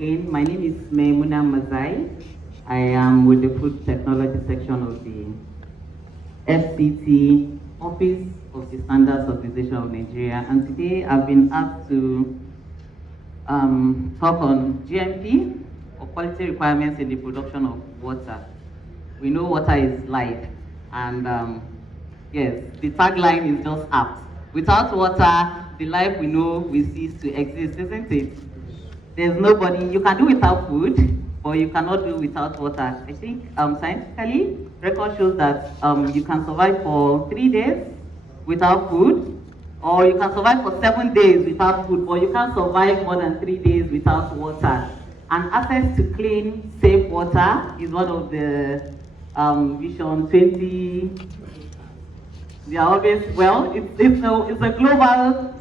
Again, my name is Maimuna Mazai. I am with the Food Technology section of the FCT, Office of the Standards Organization of Nigeria, and today I've been asked to talk on GMP, or quality requirements in the production of water. We know water is life, and yes, the tagline is just apt. Without water, the life we know will cease to exist, isn't it? There's nobody, you can do without food, but you cannot do without water. I think scientifically, record shows that you can survive for 3 days without food, or you can survive for 7 days without food, but you can't survive more than 3 days without water. And access to clean, safe water is one of the Vision 20. We are always, well, it's a global,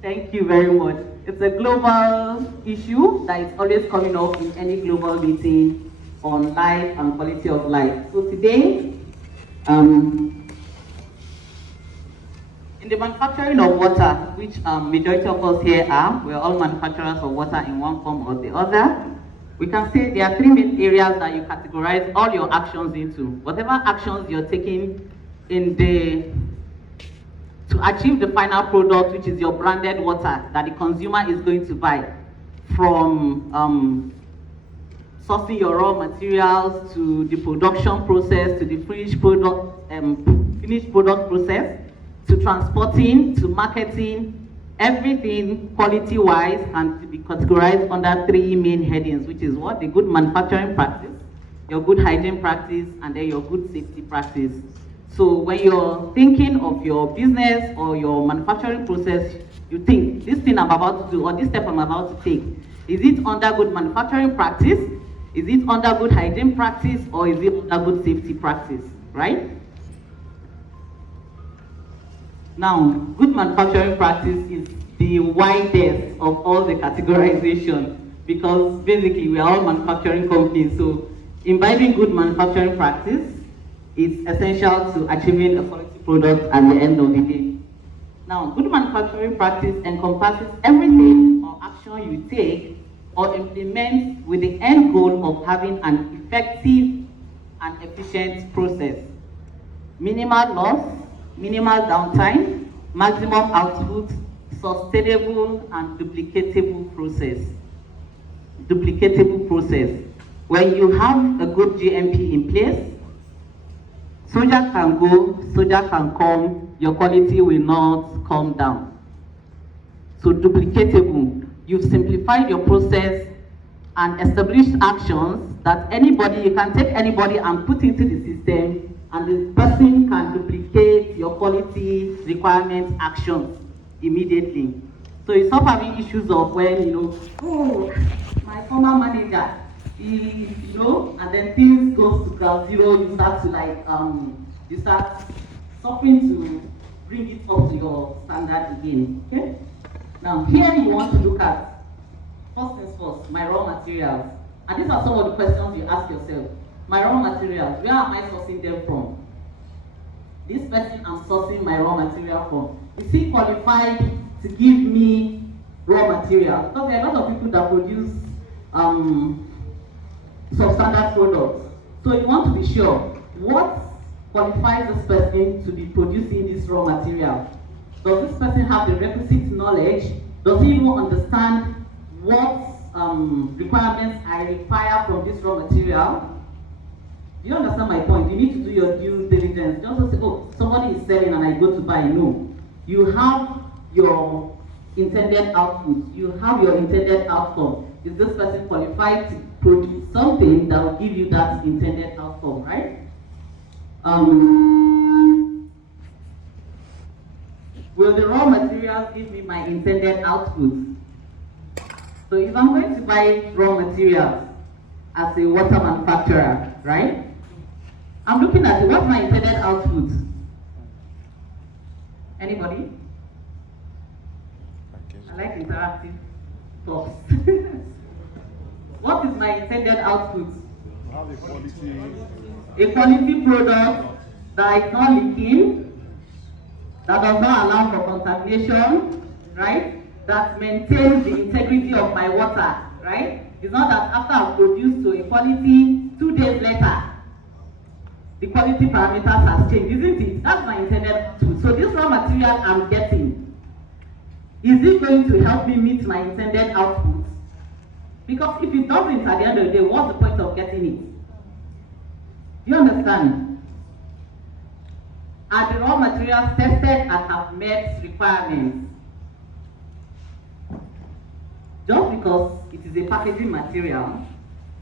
thank you very much. It's a global issue that is always coming up in any global meeting on life and quality of life. So today, in the manufacturing of water, which majority of us here are, we're all manufacturers of water in one form or the other, we can say there are three main areas that you categorize all your actions into. Whatever actions you're taking to achieve the final product, which is your branded water that the consumer is going to buy, from sourcing your raw materials to the production process to the finished product process to transporting to marketing, everything quality-wise can be categorized under three main headings, which is what? The good manufacturing practice, your good hygiene practice, and then your good safety practice. So when you're thinking of your business or your manufacturing process, you think, this thing I'm about to do or this step I'm about to take, is it under good manufacturing practice? Is it under good hygiene practice? Or is it under good safety practice, right? Now, good manufacturing practice is the widest of all the categorization, because basically we are all manufacturing companies. So imbibing good manufacturing practice is essential to achieving a quality product at the end of the day. Now, good manufacturing practice encompasses everything or action you take or implement with the end goal of having an effective and efficient process. Minimal loss, minimal downtime, maximum output, sustainable and duplicatable process. Duplicatable process. When you have a good GMP in place, soldier can go, soldier can come, your quality will not come down. So duplicatable, you've simplified your process and established actions that anybody, you can take anybody and put into the system, and the person can duplicate your quality requirement actions immediately. So you stop having issues of when, oh, my former manager, and then things goes to ground zero, you start to you start stopping to bring it up to your standard again, okay? Now, here you want to look at, first things first, my raw materials. And these are some of the questions you ask yourself. My raw materials, where am I sourcing them from? This person I'm sourcing my raw material from, is he qualified to give me raw materials? Because there are a lot of people that produce substandard products. So you want to be sure what qualifies this person to be producing this raw material. Does this person have the requisite knowledge? Does he even understand what requirements I require from this raw material? Do you understand my point? You need to do your due diligence. Don't say, oh, somebody is selling and I go to buy. No. You have your intended output. You have your intended outcome. Is this person qualified to produce something that will give you that intended outcome, right? Will the raw materials give me my intended output? So if I'm going to buy raw materials as a water manufacturer, right? I'm looking at what's my intended output? Anybody? I like interactive talks. What is my intended output? Have a quality. A quality product that is not leaking, that does not allow for contamination, right? That maintains the integrity of my water right? It's not that after I've produced to a quality, 2 days later, the quality parameters has changed, isn't it? That's my intended tool. So this raw material I'm getting, is it going to help me meet my intended output? Because if it doesn't, at the end of the day, what's the point of getting it? Do you understand? Are the raw materials tested and have met requirements? Just because it is a packaging material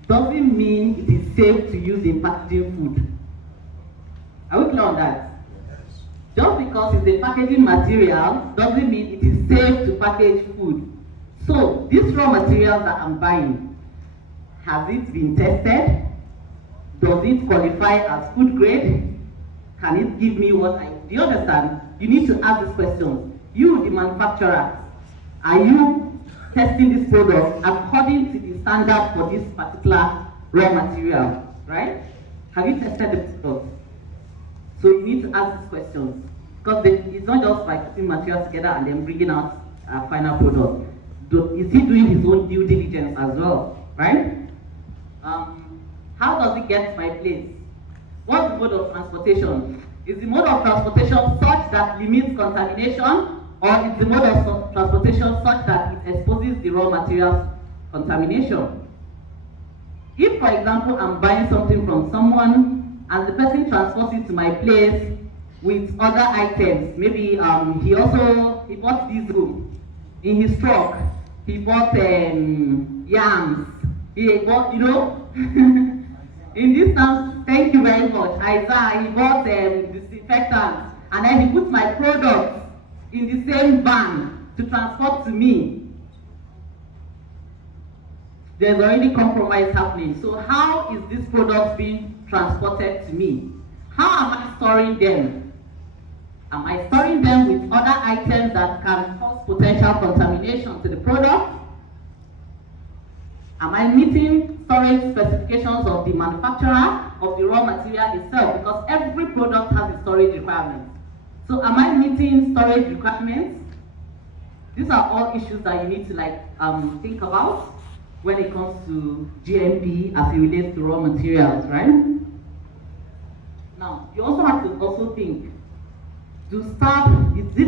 doesn't mean it is safe to use in packaging food. Are we clear on that? Just because it's a packaging material doesn't mean it is safe to package food. So, these raw materials that I'm buying, has it been tested? Does it qualify as food grade? Can it give me what I... Do you understand? You need to ask these questions. You, the manufacturer, are you testing this product according to the standard for this particular raw material, right? Have you tested the product? So you need to ask these questions. Because it's not just by putting materials together and then bringing out a final product. Is he doing his own due diligence as well, right? How does it get to my place? What's the mode of transportation? Is the mode of transportation such that limits contamination, or is the mode of transportation such that it exposes the raw materials contamination? If, for example, I'm buying something from someone and the person transports it to my place with other items, maybe he bought this room in his truck. He bought yams. He bought, in this terms, thank you very much. Isaiah, he bought disinfectants, and then he put my products in the same van to transport to me. There's already compromise happening. So how is this product being transported to me? How am I storing them? Am I storing them with other items that can cause potential contamination to the product? Am I meeting storage specifications of the manufacturer of the raw material itself? Because every product has a storage requirement. So am I meeting storage requirements? These are all issues that you need to think about when it comes to GMP as it relates to raw materials, right? Now, you also have to also think, is it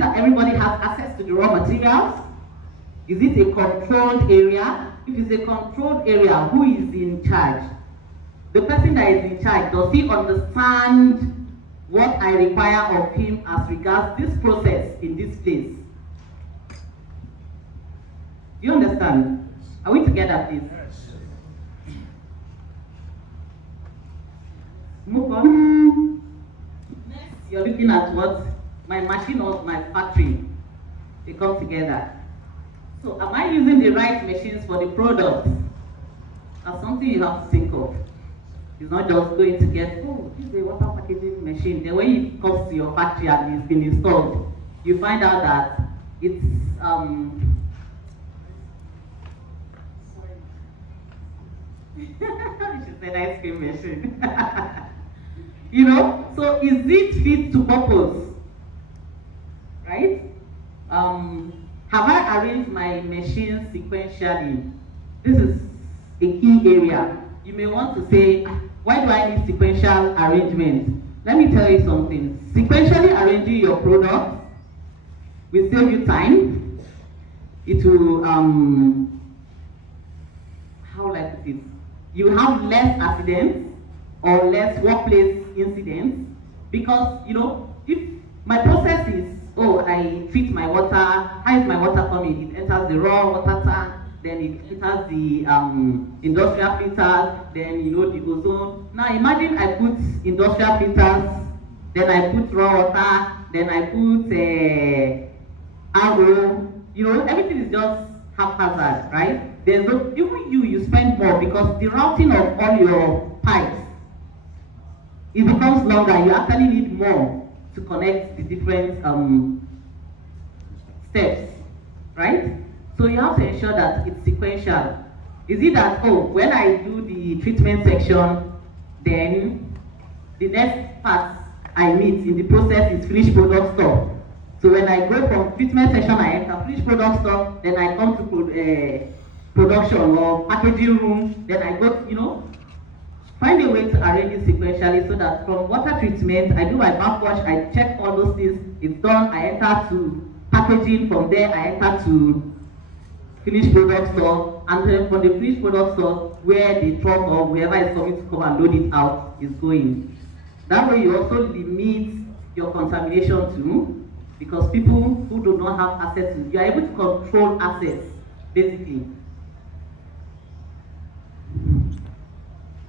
that everybody has access to the raw materials? Is it a controlled area? If it's a controlled area, who is in charge? The person that is in charge, does he understand what I require of him as regards this process in this place? Do you understand? Are we together, please? Move on. Next, you're looking at what? My machine or my factory. They come together. So, am I using the right machines for the product? That's something you have to think of. It's not just going to get, this is a water packaging machine. Then when it comes to your factory and it's been installed, you find out that it's she said ice cream machine. So is it fit to purpose? Right? Have I arranged my machines sequentially? This is a key area. You may want to say, why do I need sequential arrangement? Let me tell you something. Sequentially arranging your product will save you time. It will, how will I put it? You have less accidents or less workplace incidents because, if my process is, I treat my water, how is my water coming? It enters the raw water tank, then it enters the industrial filters, then, the ozone. Now imagine I put industrial filters, then I put raw water, then I put RO, everything is just haphazard, right? There's no, even you spend more because the routing of all your pipes, it becomes longer. You actually need more to connect the different steps, right? So you have to ensure that it's sequential. Is it that, when I do the treatment section, then the next part I meet in the process is finished product store. So when I go from treatment section, I enter finished product store, then I come to production or packaging room, then I go, find a way to arrange it sequentially so that from water treatment, I do my backwash, I check all those things, it's done, I enter to packaging, from there I enter to finished product store, and then from the finished product store, where the truck or whoever is coming to come and load it out is going. That way you also limit your contamination too, because people who do not have access to, you are able to control access, basically.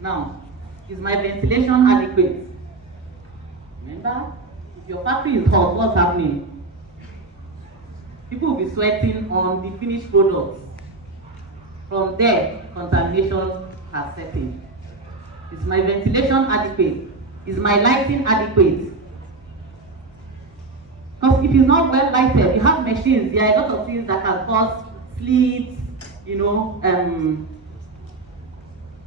Now, is my ventilation adequate? Remember, if your factory is hot, what's happening? People will be sweating on the finished products. From there, contamination has set in. Is my ventilation adequate? Is my lighting adequate? Because if it's not well lighted, you have machines, there are a lot of things that can cause sleet,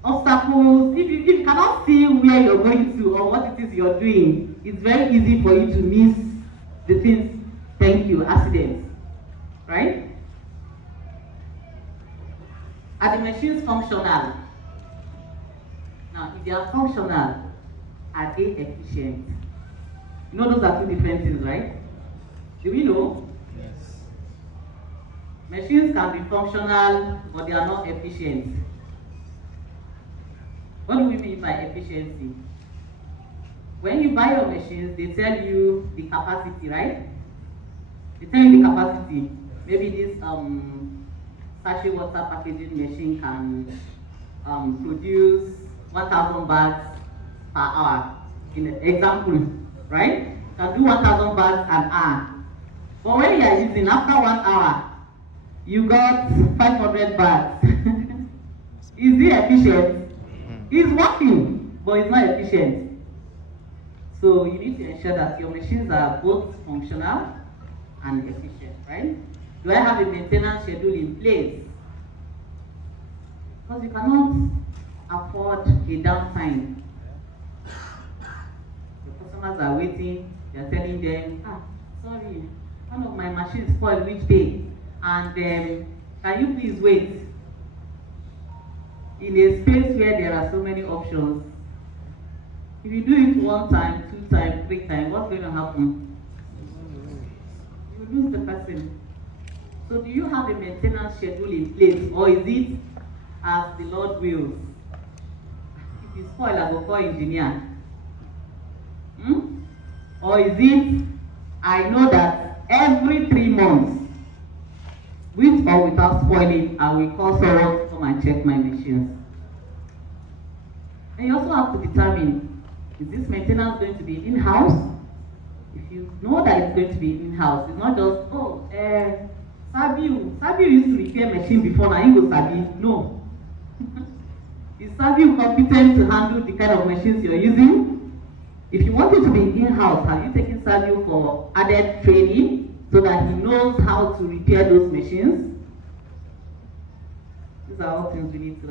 obstacles. If you cannot see where you're going to or what it is you're doing, it's very easy for you to miss the things. Thank you, accidents, right? Are the machines functional? Now, if they are functional, are they efficient? You know those are two different things, right? Do we know? Yes. Machines can be functional, but they are not efficient. What do we mean by efficiency? When you buy your machines, they tell you the capacity, right? They tell you the capacity. Maybe this sachet water packaging machine can produce 1,000 bags per hour. In example, right? Can do 1,000 bags an hour. But when you are using, after 1 hour, you got 500 bags. Is it efficient? It's working, but it's not efficient. So you need to ensure that your machines are both functional and efficient, right? Do I have a maintenance schedule in place? Because you cannot afford a downtime. Your customers are waiting, you're telling them, sorry, one of my machines spoiled which day, and can you please wait? In a space where there are so many options, if you do it 1 time, 2 times, 3 times, what's going to happen? You lose the person. So do you have a maintenance schedule in place, or is it as the Lord wills? If you spoil, I will call engineer. Or is it, I know that every 3 months, with or without spoiling, I will call someone to come and check my machines. And you also have to determine, is this maintenance going to be in-house? If you know that it's going to be in-house, it's not just, Sabiu used to repair machine before, now he goes Sabi. No. Is Sabiu competent to handle the kind of machines you're using? If you want it to be in-house, have you taken Sabiu for added training so that he knows how to repair those machines? These are all things we need to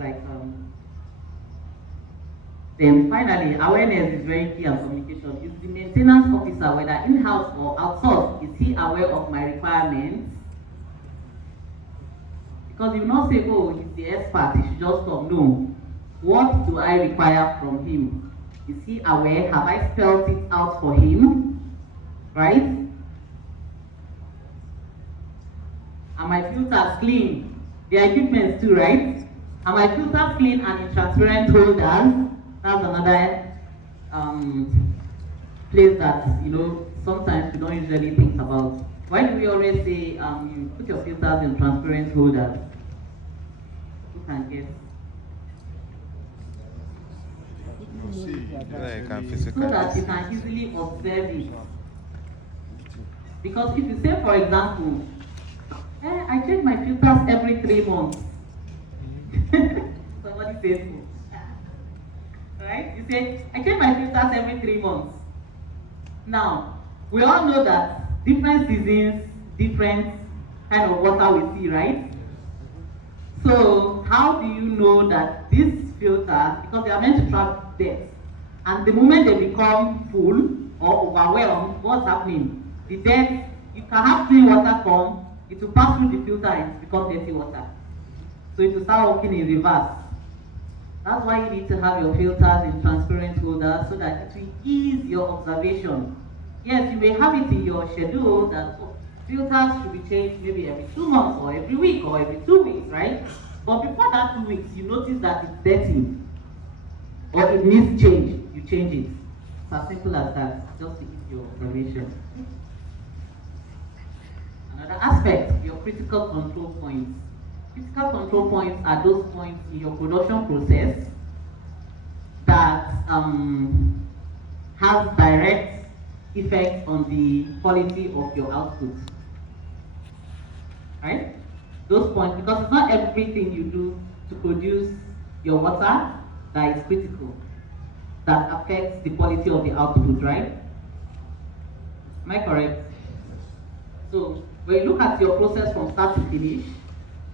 Then finally, awareness is very key, and communication. Is the maintenance officer, whether in-house or outsourced, is he aware of my requirements? Because you will not say, oh, he's the expert, he should just come. No. What do I require from him? Is he aware? Have I spelled it out for him? Right? Are my filters clean? The equipment too, right? Are my filters clean and in transparent holders? That's another place that, sometimes we don't usually think about. Why do we always say you put your filters in transparent holders? Who can guess? So that you can easily observe it. Because if you say, for example, I change my filters every 3 months. Somebody says so. Right? You say, I change my filters every 3 months. Now, we all know that different seasons, different kind of water we see, right? So, how do you know that this filter, because they are meant to trap depth, and the moment they become full or overwhelmed, what's happening? The depth, you can have clean water come, it will pass through the filter and become dirty water. So it will start working in reverse. That's why you need to have your filters in transparent holders so that it will ease your observation. Yes, you may have it in your schedule that filters should be changed maybe every 2 months or every week or every 2 weeks, right? But before that 2 weeks, you notice that it's dirty or it needs change, you change it. It's as simple as that, just to ease your observation. Another aspect, your critical control points. Critical control points are those points in your production process that have direct effect on the quality of your output. Right? Those points, because it's not everything you do to produce your water that is critical, that affects the quality of the output, right? Am I correct? So when you look at your process from start to finish,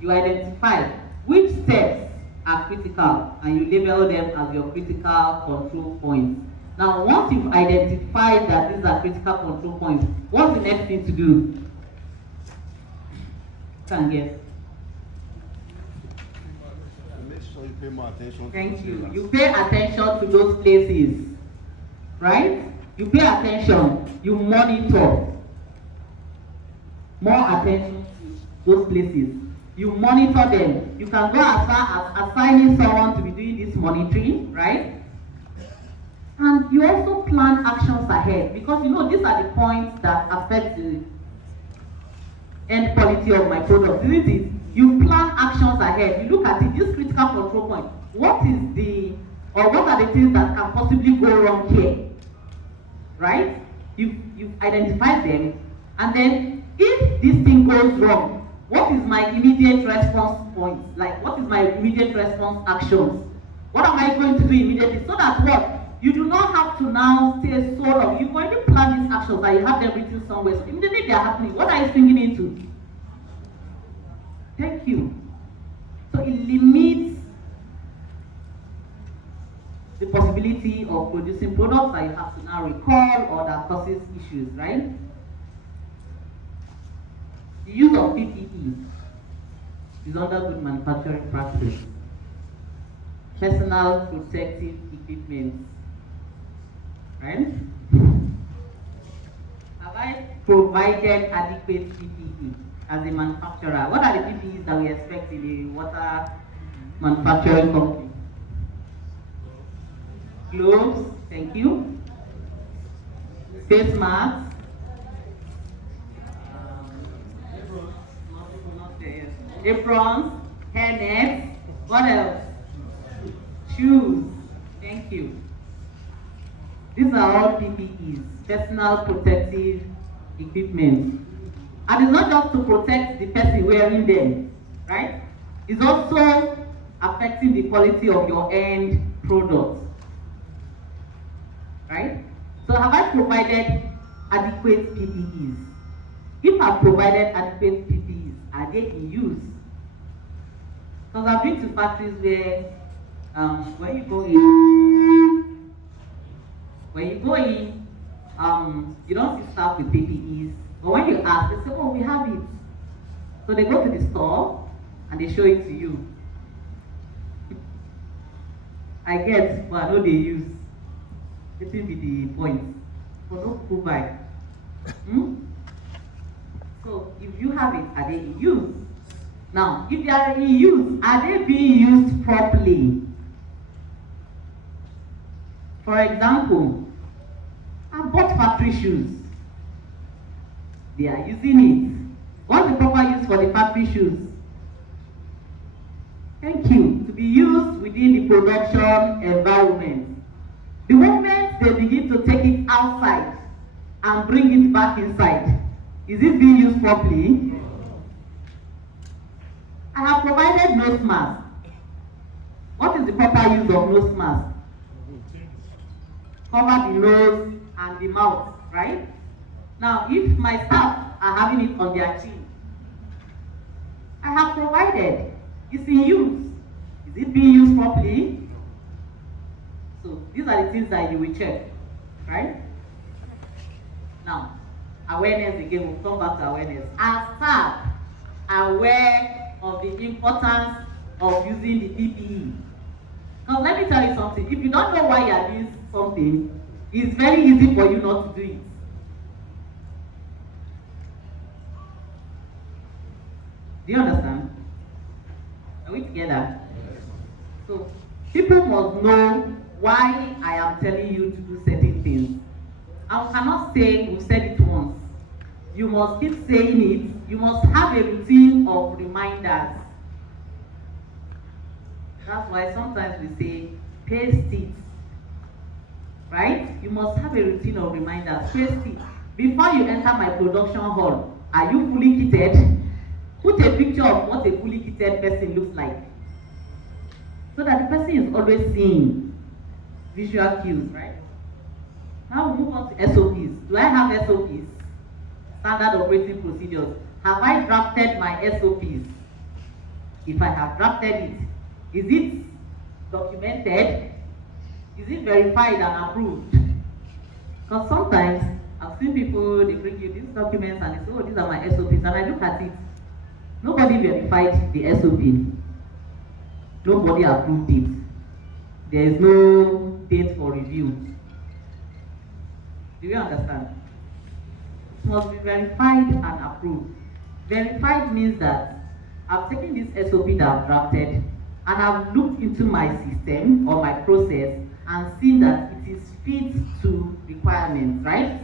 you identify which steps are critical and you label them as your critical control points. Now, once you've identified that these are critical control points, what's the next thing to do? Can guess. Make sure you pay more attention. Thank you. You pay attention to those places, right? You pay attention, you monitor. More attention to those places. You monitor them. You can go as far as assigning someone to be doing this monitoring, right? And you also plan actions ahead, because you know these are the points that affect the end quality of my product, isn't it? You plan actions ahead. You look at it, this critical control point. What are the things that can possibly go wrong here? Right? You've identified them, and then if this thing goes wrong, what is my immediate response point? Like, what is my immediate response actions? What am I going to do immediately? So that what? You do not have to now stay so long. You've already planned these actions and you have them written somewhere. So immediately they are happening. What are you thinking into? Thank you. So it limits the possibility of producing products that you have to now recall or that causes issues, right? The use of PPE is under good manufacturing practice. Personal protective equipment, right? Have I provided adequate PPE as a manufacturer? What are the PPEs that we expect in a water manufacturing company? Gloves, thank you. Face masks. Aprons, hairnets, what else? Shoes, thank you. These are all PPEs, personal protective equipment. And it's not just to protect the person wearing them, right? It's also affecting the quality of your end product, right? So have I provided adequate PPEs? If I've provided adequate PPEs, are they in use? Because I've been to factories where when you go in, you don't see staff with PPEs, but when you ask, they say, oh, we have it. So they go to the store and they show it to you. I get, but I know they use. This will be the point. For no provide. So if you have it, are they in use? Now, if they are in use, are they being used properly? For example, I bought factory shoes. They are using it. What's the proper use for the factory shoes? Thank you. To be used within the production environment. The moment they begin to take it outside and bring it back inside, is it being used properly? I have provided nose mask. What is the proper use of nose mask? Cover the nose and the mouth, right? Now, if my staff are having it on their chin, I have provided. It's in use. Is it being used properly? So these are the things that you will check, right? Now, awareness again, we'll come back to awareness. Are staff aware of the importance of using the PPE. Because let me tell you something, if you don't know why you are doing something, it's very easy for you not to do it. Do you understand? Are we together? So, people must know why I am telling you to do certain things. I cannot say we've said it once. You must keep saying it. You must have a routine of reminders. That's why sometimes we say, paste it. Right? You must have a routine of reminders. Paste it. Before you enter my production hall, are you fully kitted? Put a picture of what a fully kitted person looks like. So that the person is always seeing visual cues, right? Now we move on to SOPs. Do I have SOPs? Standard operating procedures. Have I drafted my SOPs? If I have drafted it, is it documented? Is it verified and approved? Because sometimes I've seen people, they bring you these documents and they say, oh, these are my SOPs, and I look at it. Nobody verified the SOP. Nobody approved it. There is no date for review. Do you understand? It must be verified and approved. Verified means that I've taken this SOP that I've drafted and I've looked into my system or my process and seen that it is fit to requirements, right?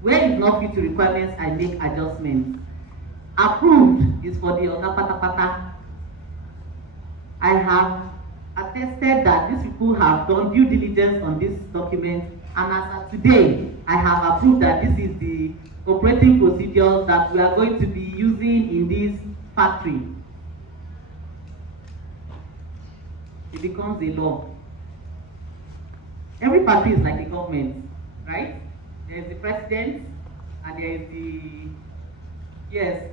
Where it's not fit to requirements, I make adjustments. Approved is for the Oga Patapata. I have attested that these people have done due diligence on this document, and as of today, I have approved that this is the operating procedures that we are going to be using in this factory. It becomes a law. Every factory is like a government, right? There is the president, and there is the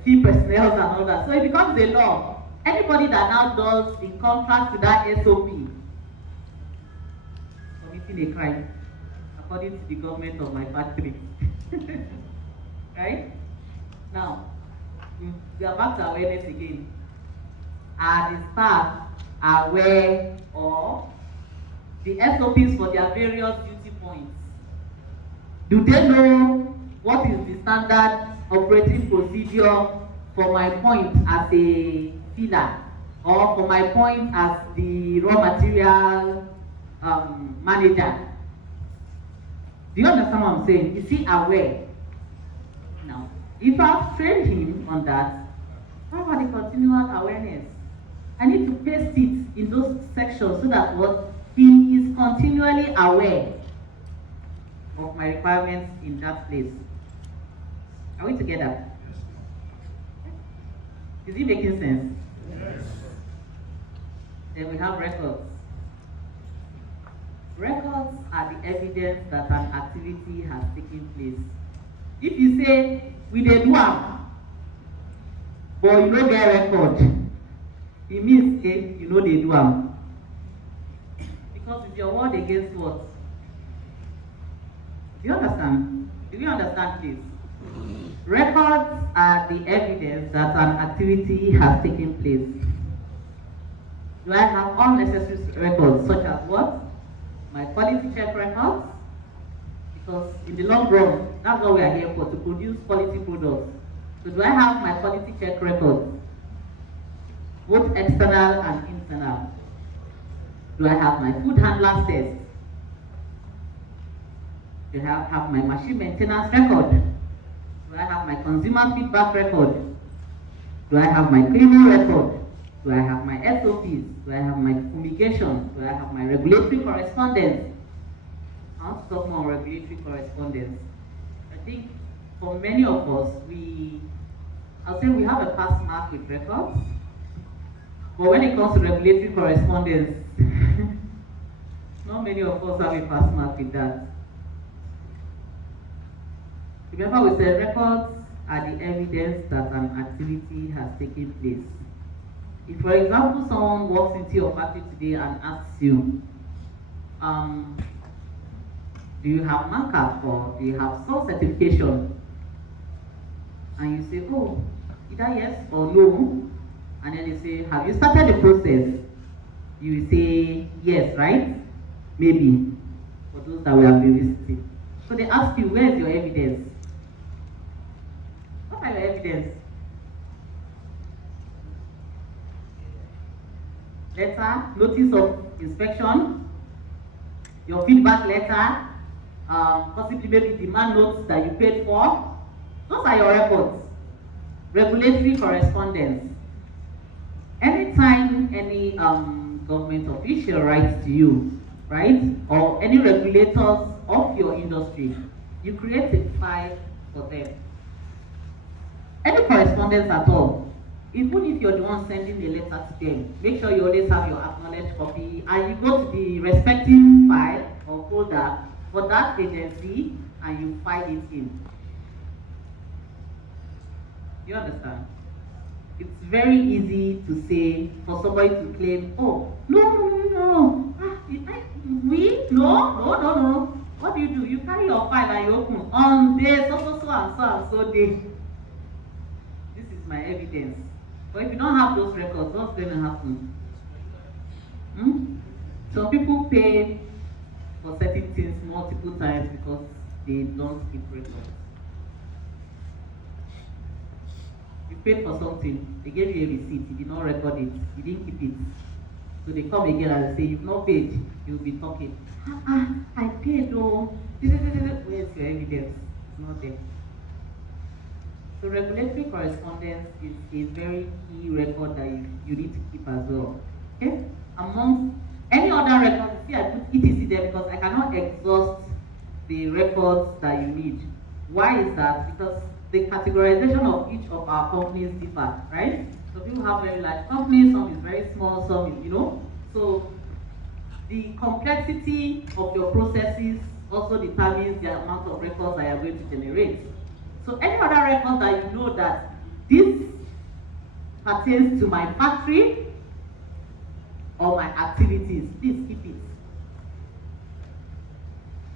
key personnel and all that. So it becomes a law. Anybody that now does in contrast to that SOP, committing a crime, according to the government of my factory. Right? Now, we are back to awareness again. Are the staff aware of the SOPs for their various duty points? Do they know what is the standard operating procedure for my point as a filler, or for my point as the raw material manager? Do you understand what I'm saying? Is he aware? Now, if I've trained him on that, how about the continual awareness? I need to paste it in those sections so that what he is continually aware of my requirements in that place. Are we together? Is it making sense? Yes. Then we have records. Records are the evidence that an activity has taken place. If you say, we dey do am, but you don't get record, it means you know they do am. Because it's your word against what? Do you understand? Do you understand, please? Records are the evidence that an activity has taken place. Do I have unnecessary records, such as what? My quality check records? Because in the long run, that's what we are here for, to produce quality products. So do I have my quality check records? Both external and internal. Do I have my food handler test? Do I have my machine maintenance record? Do I have my consumer feedback record? Do I have my cleaning record? Do I have my SOPs? Do I have my fumigation? Do I have my regulatory correspondence? I want to talk more on regulatory correspondence. I think for many of us, I'll say we have a pass mark with records, but when it comes to regulatory correspondence, not many of us have a pass mark with that. Remember, we said records are the evidence that an activity has taken place. If, for example, someone walks into your factory today and asks you, do you have MANCAP or do you have SOL certification? And you say, oh, either yes or no, And then they say, have you started the process? You will say, yes, right? Maybe, for those that we have been visiting. So they ask you, where's your evidence? What are your evidence? Letter, notice of inspection, your feedback letter, possibly maybe demand notes that you paid for. Those are your records. Regulatory correspondence. Anytime any government official writes to you, right, or any regulators of your industry, you create a file for them. Any correspondence at all, even if you're the one sending a letter to them, make sure you always have your acknowledged copy and you go to the respective file or folder for that agency and you file it in. You understand? It's very easy to say for somebody to claim, oh, no. No. What do? You carry your file and you open on day so day. This is my evidence. But if you don't have those records, what's going to happen? Some people pay for certain things multiple times because they don't keep records. You paid for something, they gave you a receipt, you did not record it, you didn't keep it. So they come again and say, you've not paid, you'll be talking. I paid, oh. Where's your evidence? It's not there. So regulatory correspondence is a very key record that you need to keep as well. Okay? Amongst any other records, see I put ETC there because I cannot exhaust the records that you need. Why is that? Because the categorization of each of our companies differ, right? So people have very large companies, some is very small, some is, So the complexity of your processes also determines the amount of records that you are going to generate. So any other record that you know that this pertains to my factory or my activities, please keep it.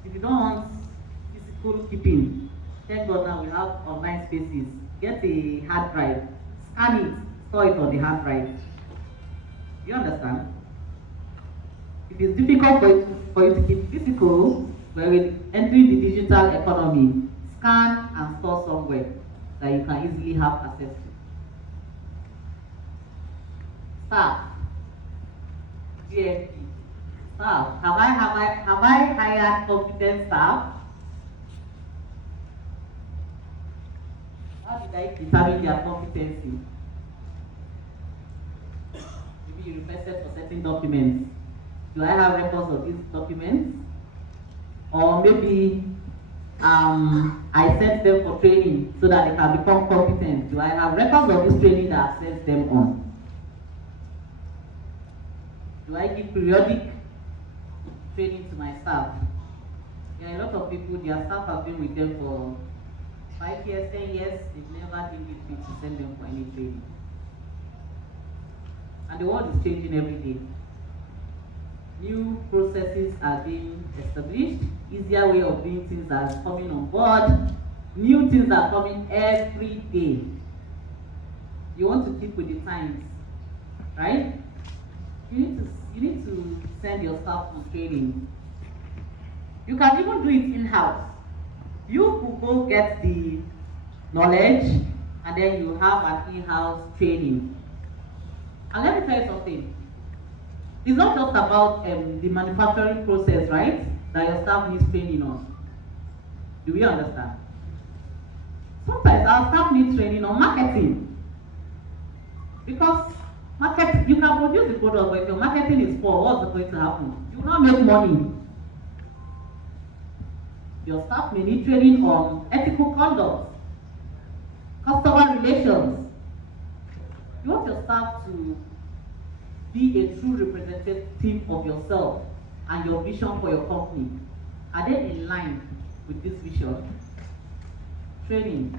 If you don't want physical keeping, thank God now we have online spaces. Get a hard drive, scan it, store it on the hard drive. You understand? If it's difficult for you to keep physical, we're entering the digital economy. Scan and store somewhere that you can easily have access to. Staff, GMP. Staff. Have I hired competent staff? How did I determine their competency? Maybe you requested for certain documents. Do I have records of these documents? Or maybe I sent them for training so that they can become competent. Do I have records of this training that I sent them on? Do I give periodic training to my staff? There are a lot of people, their staff have been with them for 5 years, 10 years, they've never been with me to send them for any training. And the world is changing every day. New processes are being established, easier way of doing things are coming on board, new things are coming every day. You want to keep with the times, right? You need to send your staff on training. You can even do it in-house. You could go get the knowledge and then you have an in-house training. And let me tell you something. It's not just about the manufacturing process, right? That your staff needs training on. Do we understand? Sometimes our staff needs training on marketing. Because you can produce the product, but if your marketing is poor, what's going to happen? You will not make money. Your staff may need training on ethical conduct, customer relations. You want your staff to be a true representative of yourself and your vision for your company. Are they in line with this vision? Training.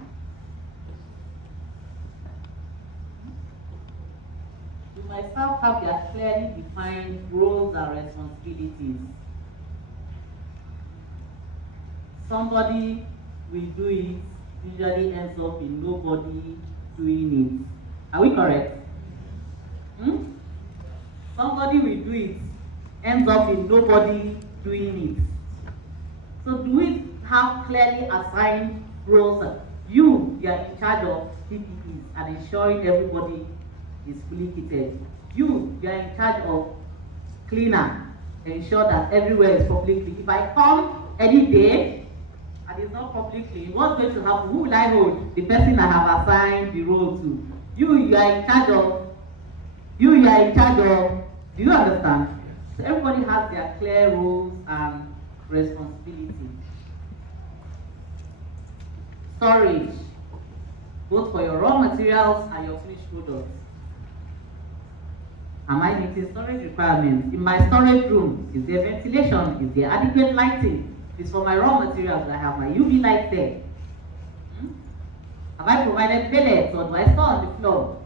Do my staff have their clearly defined roles and responsibilities? Somebody will do it, usually ends up in nobody doing it. Are we correct? Hmm? Somebody will do it, ends up in nobody doing it. So do we have clearly assigned roles? You are in charge of PPPs and ensuring everybody is fully kitted. You are in charge of cleaner, ensure that everywhere is properly clean. If I come any day and it's not properly clean, what's going to happen? Who will I hold? The person I have assigned the role to. You are in charge of. You are in charge of. Do you understand? So everybody has their clear roles and responsibilities. Storage, both for your raw materials and your finished products. Am I meeting storage requirements? In my storage room, is there ventilation? Is there adequate lighting? It's for my raw materials. I have my UV light there. Have I provided pellets or do I store on the floor?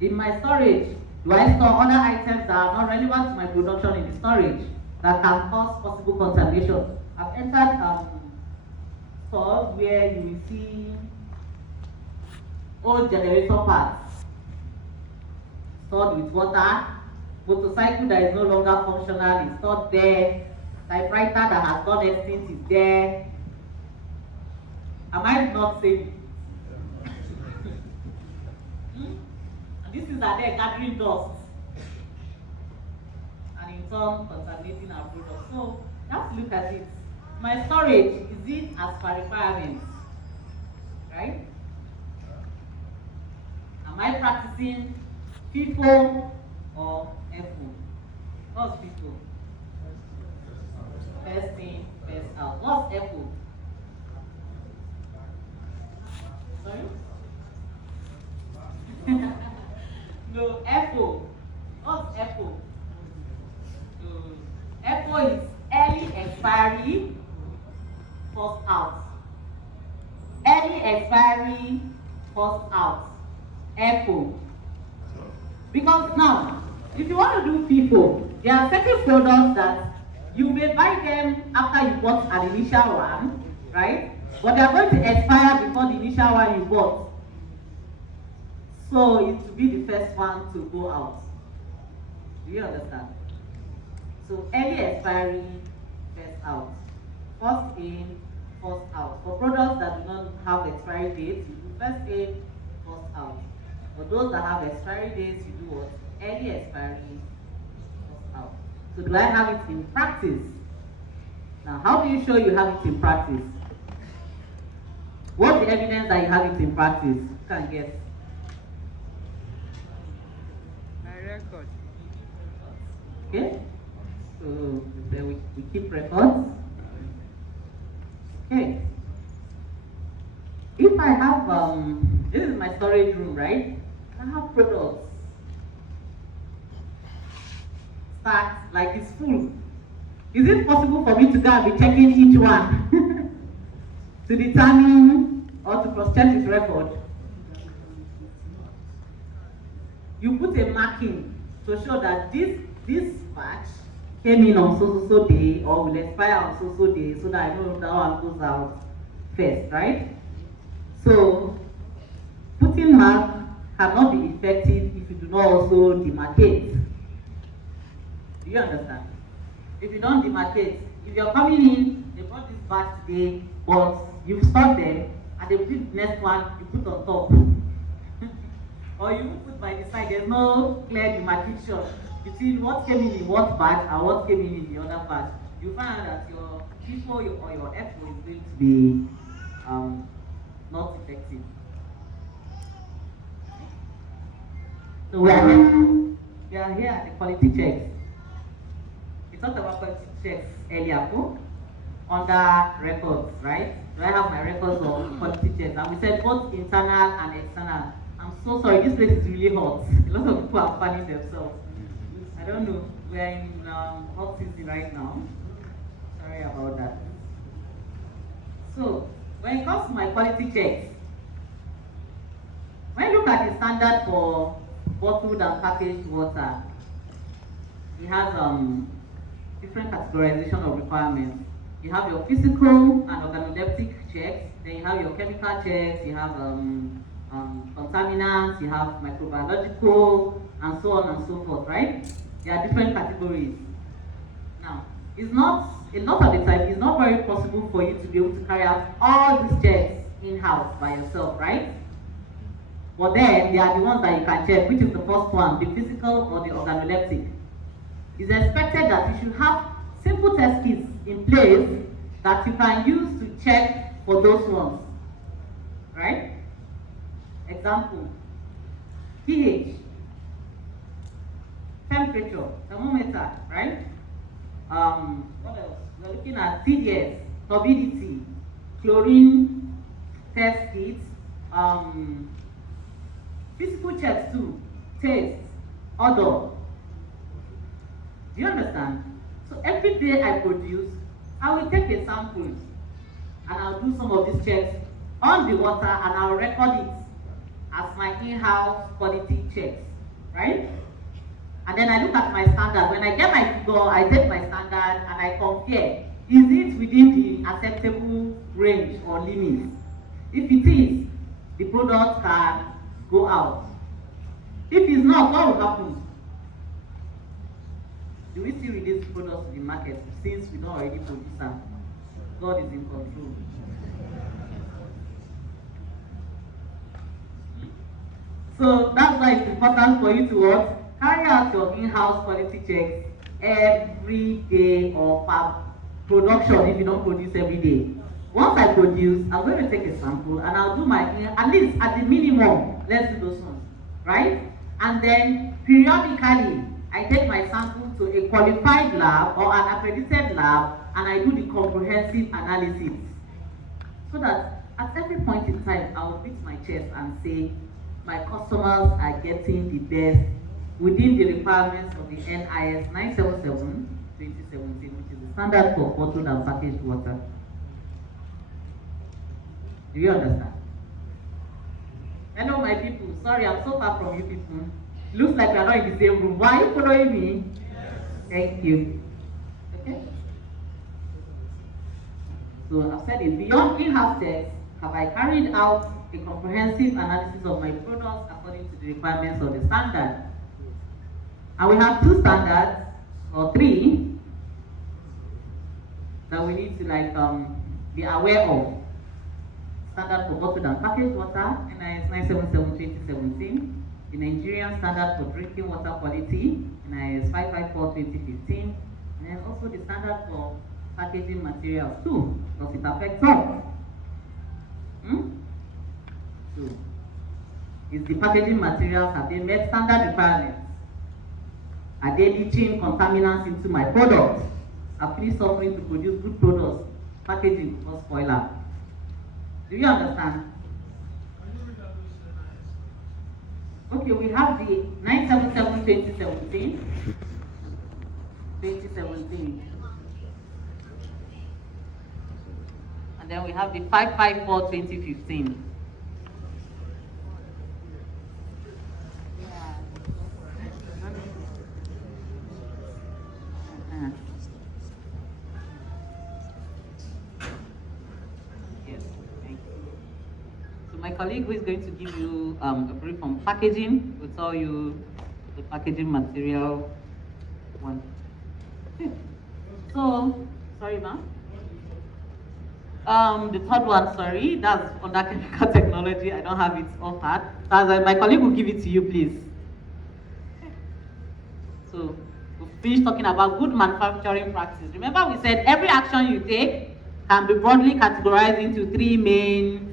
In my storage, do I store other items that are not relevant to my production in the storage that can cause possible contamination? I've entered stores where you will see old generator parts stored with water, motorcycle that is no longer functional is stored there, typewriter that has gone extinct is there. Am I not saying? These things are there gathering dust and in turn contaminating our products. So you have to look at it. My storage, is it as per requirements? Right? Am I practicing FIFO or FO? What's FIFO? First in, first out. What's FO? Sorry? No, FO. What's FO? FO is early expiry, first out. Early expiry, first out. FO. Because now, if you want to do FIFO, there are certain products that you may buy them after you bought an initial one, right? But they are going to expire before the initial one you bought. So it will be the first one to go out. Do you understand? So early expiry, first out. First in, first out. For products that do not have expiry dates, you do first in, first out. For those that have expiry dates, you do what? Early expiry, first out. So do I have it in practice? Now, how do you show you have it in practice? What's the evidence that you have it in practice? You can guess. My record. Okay? So then we keep records. Okay. If I have this is my storage room, right? I have products. Stacked like it's full. Is it possible for me to go and be checking each one to determine or to cross-check its record? You put a marking to show that this batch came in on so day or will expire on so day, so that I know that one goes out first, right? So putting mark cannot be effective if you do not also demarcate. Do you understand? If you don't demarcate, if you're coming in, they brought this batch today, but you've stored them, and they put the next one you put on top. Or you put by the side, there's no clear demarcation between what came in what batch and what came in the other batch. You find out that your FIFO or your FO is going to be not effective. So we are here at the quality checks. We talked about quality checks earlier, under records, right? Do I have my records of quality checks? And we said both internal and external. I'm so sorry, this place is really hot. A lot of people are fanning themselves. I don't know, we're in hot season right now. Sorry about that. So, when it comes to my quality checks, when you look at the standard for bottled and packaged water, we have different categorization of requirements. You have your physical and organoleptic checks, then you have your chemical checks, you have contaminants, you have microbiological, and so on and so forth, right? There are different categories. Now, it's not, a lot of the time, it's not very possible for you to be able to carry out all these checks in-house by yourself, right? But then, they are the ones that you can check, which is the first one, the physical or the organoleptic. It's expected that you should have simple test kits in place that you can use to check for those ones, right? Example, pH, temperature, thermometer, right? What else? We're looking at TDS, turbidity, chlorine test kits, physical checks too, taste, odor. Do you understand? So every day I produce, I will take a sample and I'll do some of these checks on the water and I'll record it as my in-house quality checks, right? And then I look at my standard. When I get my figure, I take my standard and I compare. Is it within the acceptable range or limits? If it is, the product can go out. If it's not, what will happen? Do we still release products to the market since we don't already produce them? God is in control. So that's why it's important for you to what? Carry out your in-house quality checks every day or per production if you don't produce every day. Once I produce, I'm going to take a sample and I'll do my, at least at the minimum, let's do those ones, right? And then periodically, I take my sample to a qualified lab or an accredited lab and I do the comprehensive analysis. So that at every point in time, I will beat my chest and say, my customers are getting the best within the requirements of the NIS 977-2017, which is the standard for bottled and packaged water. Do you understand? Hello, my people. Sorry, I'm so far from you people. Looks like we are not in the same room. Why are you following me? Yes. Thank you. Okay? So I've said it. Beyond in-house tests, have I carried out a comprehensive analysis of my products according to the requirements of the standard? And we have two standards, or three, that we need to be aware of. Standard for bottled and packaged water, NIS 977-2017. The Nigerian Standard for Drinking Water Quality, NIS 554-2015, and then also the standard for packaging materials too, because it affects all. So, is the packaging materials, have they met standard requirements? Are they leaching contaminants into my products? Are finished suffering to produce good products? Packaging or spoiler. Do you understand? Okay, we have the 977-2017. And then we have the 554-2015. My colleague who is going to give you a brief on packaging will tell you the packaging material one. So, sorry ma'am. The third one, sorry, that's under chemical technology. I don't have it offhand. My colleague will give it to you, please. So, we'll finish talking about good manufacturing practice. Remember we said every action you take can be broadly categorized into three main: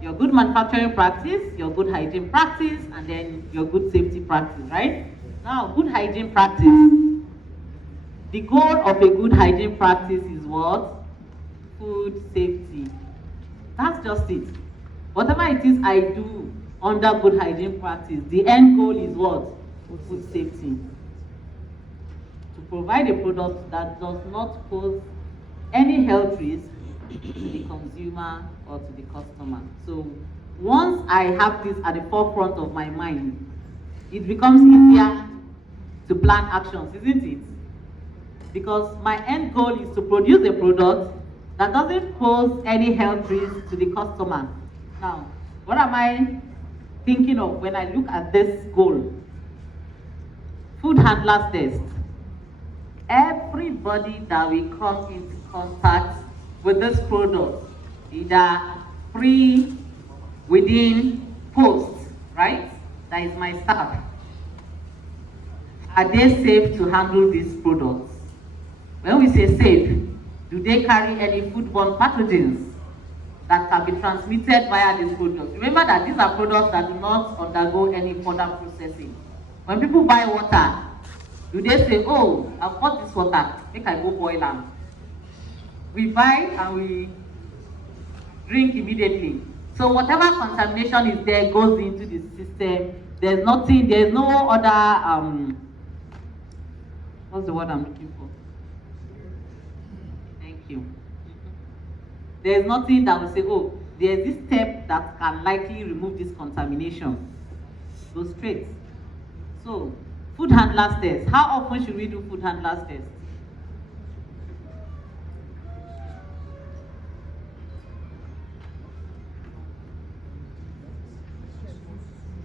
your good manufacturing practice, your good hygiene practice, and then your good safety practice, right? Now, good hygiene practice. The goal of a good hygiene practice is what? Food safety. That's just it. Whatever it is I do under good hygiene practice, the end goal is what? Food safety. To provide a product that does not pose any health risk to the consumer or to the customer. So once I have this at the forefront of my mind, it becomes easier to plan actions, isn't it? Because my end goal is to produce a product that doesn't pose any health risk to the customer. Now, What am I thinking of when I look at this goal? Food handlers test. Everybody that will come into contact with this product, either pre, within, post, right? That is my staff. Are they safe to handle these products? When we say safe, do they carry any foodborne pathogens that can be transmitted via these products? Remember that these are products that do not undergo any further processing. When people buy water, do they say, oh, I've bought this water, make I go boil am? We buy and we drink immediately. So whatever contamination is there goes into the system. There's nothing, there's no other, what's the word I'm looking for? Thank you. There's nothing that will say, oh, there's this step that can likely remove this contamination. Go straight. So, food handlers test. How often should we do food handlers test?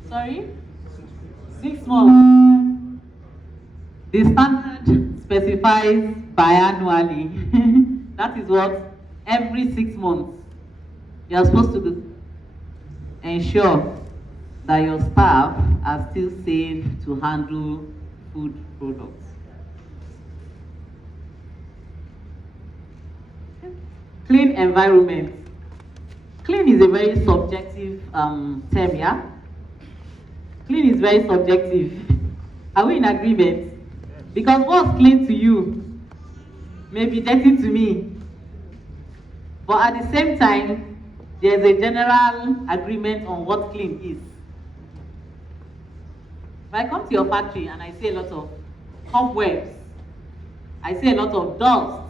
Sorry? 6 months. The standard specifies biannually. That is what? Every 6 months. You are supposed to ensure that your staff are still safe to handle food products. Clean environment. Clean is a very subjective term, yeah? Clean is very subjective. Are we in agreement? Because what's clean to you may be dirty to me. But at the same time, there's a general agreement on what clean is. If I come to your factory and I see a lot of cobwebs, I see a lot of dust,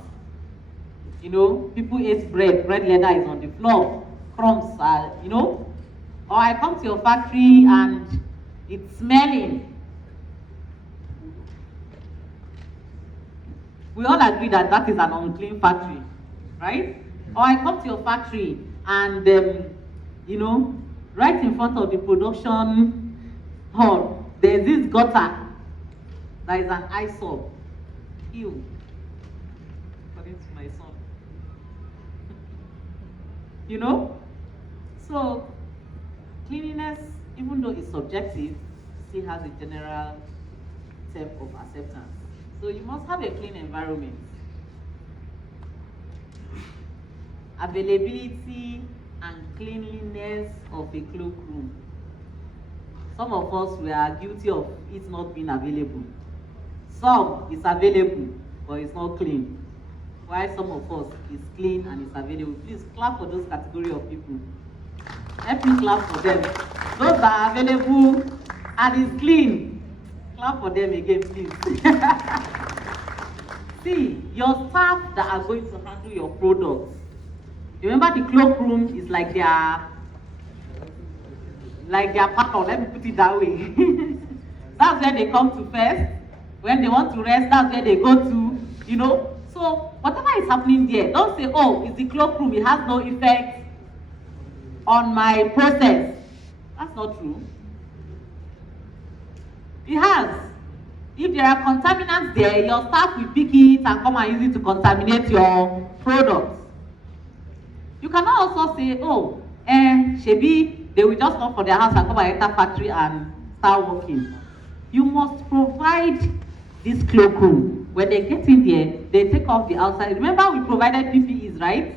you know, people eat bread leather is on the floor, crumbs are, you know, or I come to your factory and it's smelling. We all agree that that is an unclean factory, right? Or I come to your factory and, you know, right in front of the production hall, there's this gutter that is an eyesore. Ew. According to my son. You know? So, cleanliness, even though it's subjective, still has a general term of acceptance. So you must have a clean environment. Availability and cleanliness of a cloakroom. Some of us were guilty of it not being available. Some is available, but it's not clean. While some of us is clean and is available. Please clap for those category of people. Help me clap for them. Those that are available and is clean. Clap for them again, please. See, your staff that are going to handle your products. Remember the cloakroom is like their parlor, let me put it that way. That's where they come to first. When they want to rest, that's where they go to, you know. So whatever is happening there, don't say, oh, it's the cloakroom, it has no effect on my process. That's not true. It has. If there are contaminants there, your staff will pick it and come and use it to contaminate your products. You cannot also say, oh, Shebi, they will just come for their house and come and enter factory and start working. You must provide this cloakroom. When they get in there, they take off the outside. Remember, we provided PPEs, right?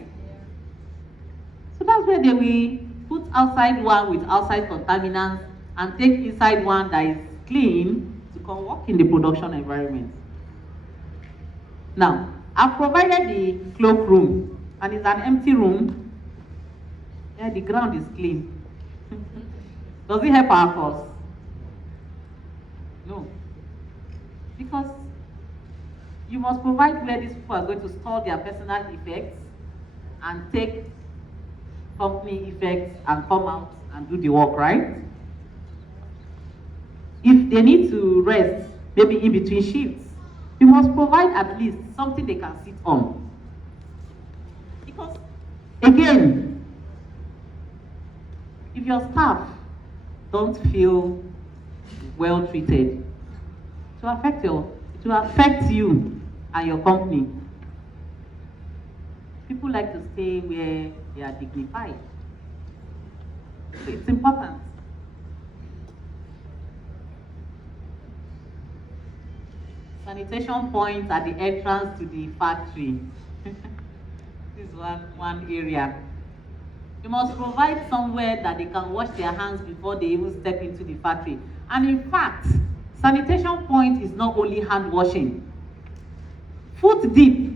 So that's where they will put outside one with outside contaminants and take inside one that is clean to come work in the production environment. Now, I've provided the cloakroom, and it's an empty room. Yeah, the ground is clean. Does it help our cause? No. Because you must provide where these people are going to store their personal effects and take company effects and come out and do the work, right? If they need to rest, maybe in between shifts, you must provide at least something they can sit on. Because, again, If your staff don't feel well treated, it will affect you and your company. People like to stay where they are dignified. So it's important. Sanitation points at the entrance to the factory. This is one area. You must provide somewhere that they can wash their hands before they even step into the factory. And in fact, sanitation point is not only hand washing. Foot dip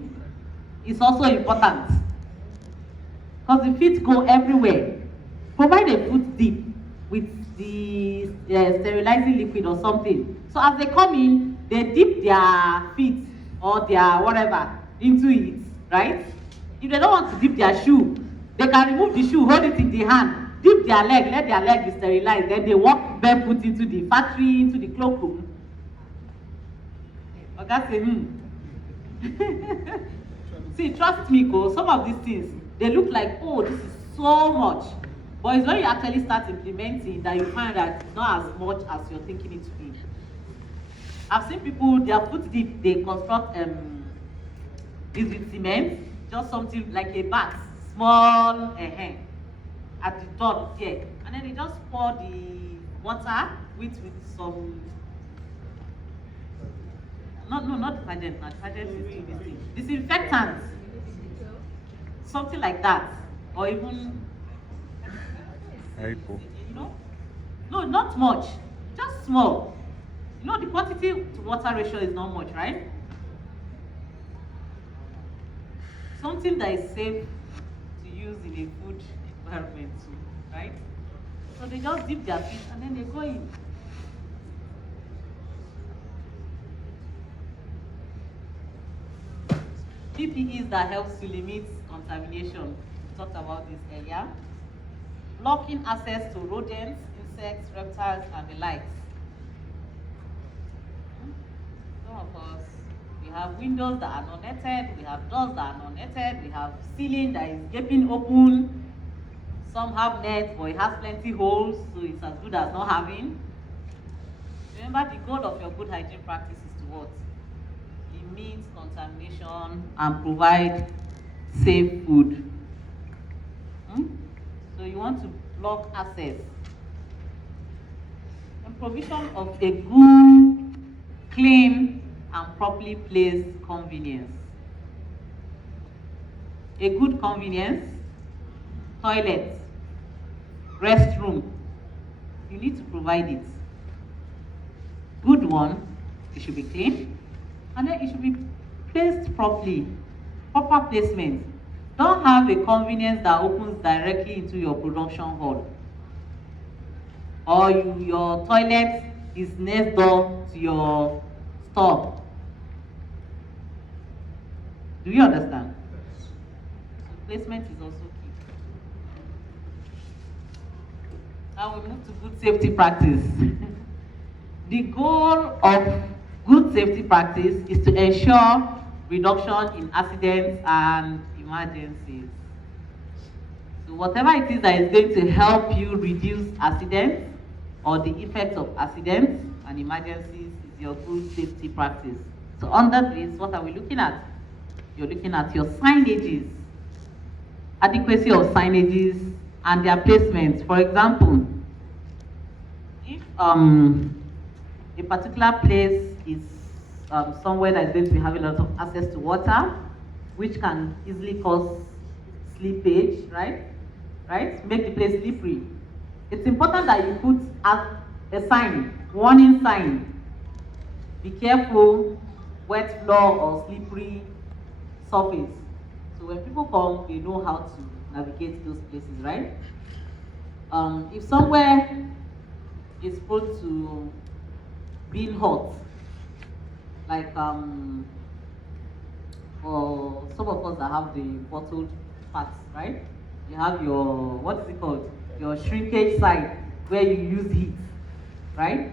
is also important because the feet go everywhere. Provide a foot dip with the sterilizing liquid or something. So as they come in, they dip their feet or their whatever into it, right? If they don't want to dip their shoe, they can remove the shoe, hold it in the hand, dip their leg, let their leg be sterilized, then they walk barefoot into the factory, into the cloakroom. Okay, say, See, trust me, some of these things, they look like, oh, this is so much. But it's when you actually start implementing that you find that it's not as much as you're thinking it to be. I've seen people, their foot dip, they construct this with cement, just something like a bath, small at the top here. And then they just pour the water with some, not detergent, detergent is too distinct. Disinfectant, something like that, or even, no, not much, just small. The quantity to water ratio is not much, right? Something that is safe to use in a food environment too, right? So they just dip their feet and then they go in. PPEs that helps to limit contamination. We talked about this earlier. Blocking access to rodents, insects, reptiles, and the likes. Some of us, we have windows that are not netted, we have doors that are not netted, we have ceiling that is gaping open. Some have nets, but it has plenty holes, so it's as good as not having. Remember, the goal of your good hygiene practice is to what? Limit contamination and provide safe food. So you want to block access. And provision of a good, clean, and properly placed convenience. A good convenience, toilet, restroom, you need to provide it. Good one, it should be clean, and then it should be placed properly, proper placement. Don't have a convenience that opens directly into your production hall, or your toilet is next door to your store. Do you understand? So placement is also key. Now we move to good safety practice. The goal of good safety practice is to ensure reduction in accidents and emergencies. So whatever it is that is going to help you reduce accidents or the effects of accidents and emergencies is your good safety practice. So under this, what are we looking at? You're looking at your signages, adequacy of signages and their placement. For example, if a particular place is somewhere that is going to be having a lot of access to water, which can easily cause slippage, right? Make the place slippery. It's important that you put a sign, warning sign. Be careful, wet floor or slippery surface. So when people come, they know how to navigate those places, right? If somewhere is prone to being hot, like for some of us that have the bottled parts, right? You have your, what is it called? Your shrinkage side where you use heat, right?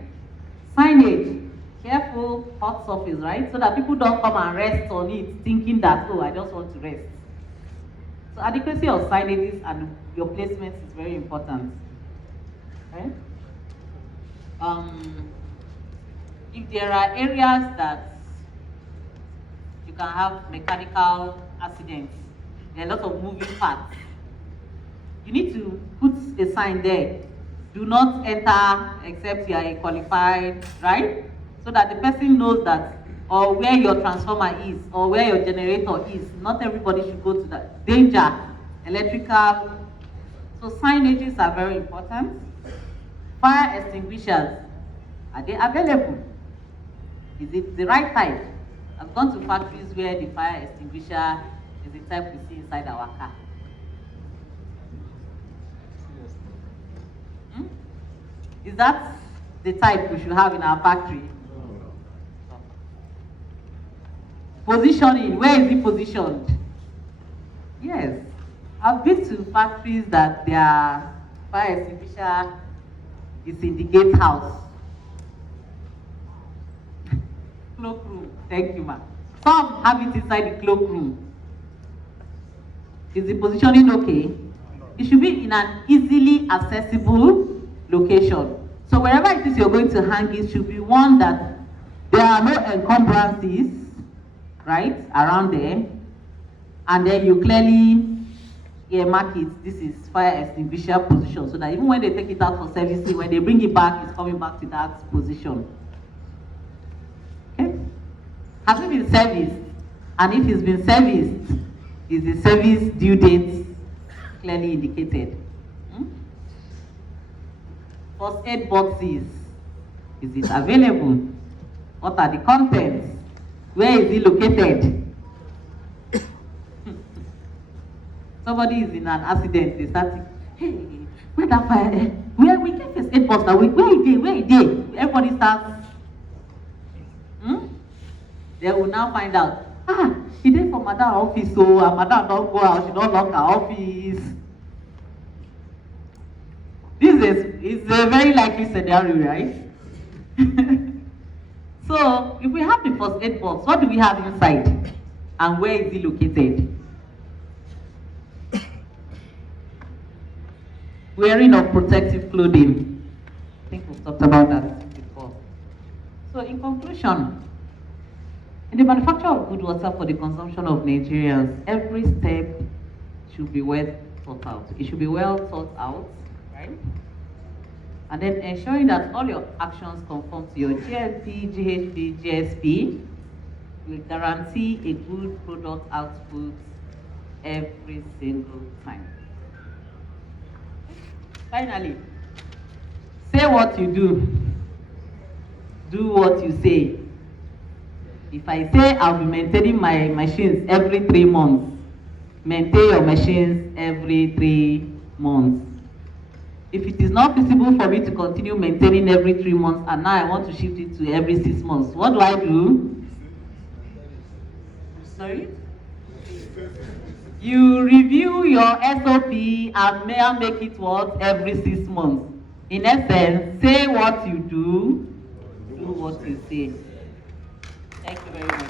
Signage, careful, hot surface, right? So that people don't come and rest on it thinking that, oh, I just want to rest. So adequacy of signages and your placement is very important. Okay? If there are areas that you can have mechanical accidents, there are a lot of moving parts, you need to put a sign there. Do not enter except you are a qualified, right? So that the person knows that, or where your transformer is, or where your generator is. Not everybody should go to that. Danger, electrical. So signages are very important. Fire extinguishers, are they available? Is it the right type? I've gone to factories where the fire extinguisher is the type we see inside our car. Is that the type we should have in our factory? Positioning, where is it positioned? Yes. I've been to factories that their fire extinguisher is in the gatehouse. Cloakroom. Thank you, ma'am. Some have it inside the cloakroom. Is the positioning okay? It should be in an easily accessible location. So wherever it is you're going to hang it should be one that there are no encumbrances, right, around there. And then you clearly earmark it, this is fire extinguisher position, so that even when they take it out for servicing, when they bring it back, it's coming back to that position. Okay? Has it been serviced? And if it's been serviced, is the service due date clearly indicated? First aid boxes, is it available? What are the contents? Where is it located? Somebody is in an accident, they start thinking, hey, where that fire? Where we get first aid box now? Where is it? Where is it? Everybody starts. They will now find out. He did for madam office, so madam don't go out, she don't lock her office. This is a very likely scenario, right? So, if we have the first aid box, what do we have inside? And where is it located? Wearing of protective clothing. I think we've talked about that before. So, in conclusion, in the manufacture of good water for the consumption of Nigerians, every step should be well thought out. It should be well thought out, right? And then ensuring that all your actions conform to your GLP, GHP, GSP will guarantee a good product output every single time. Finally, say what you do what you say. If I say I'll be maintaining my machines every 3 months, maintain your machines every 3 months. If it is not feasible for me to continue maintaining every 3 months and now I want to shift it to every 6 months, what do I do? Sorry? You review your SOP and make it what? Every 6 months. In essence, say what you do what you say. Thank you very much.